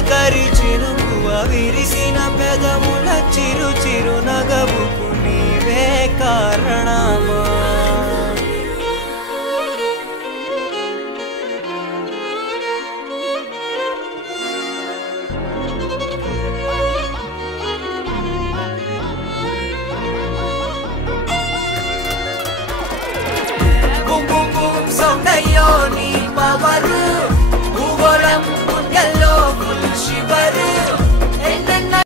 తొలకరి చినుకువ విరిసిన పెదముల చిరు చిరు నగవుకు నీవే కారణమా బూమ్ బూమ్ బూమ్ సౌండ్ అయ్యో నీ పవరు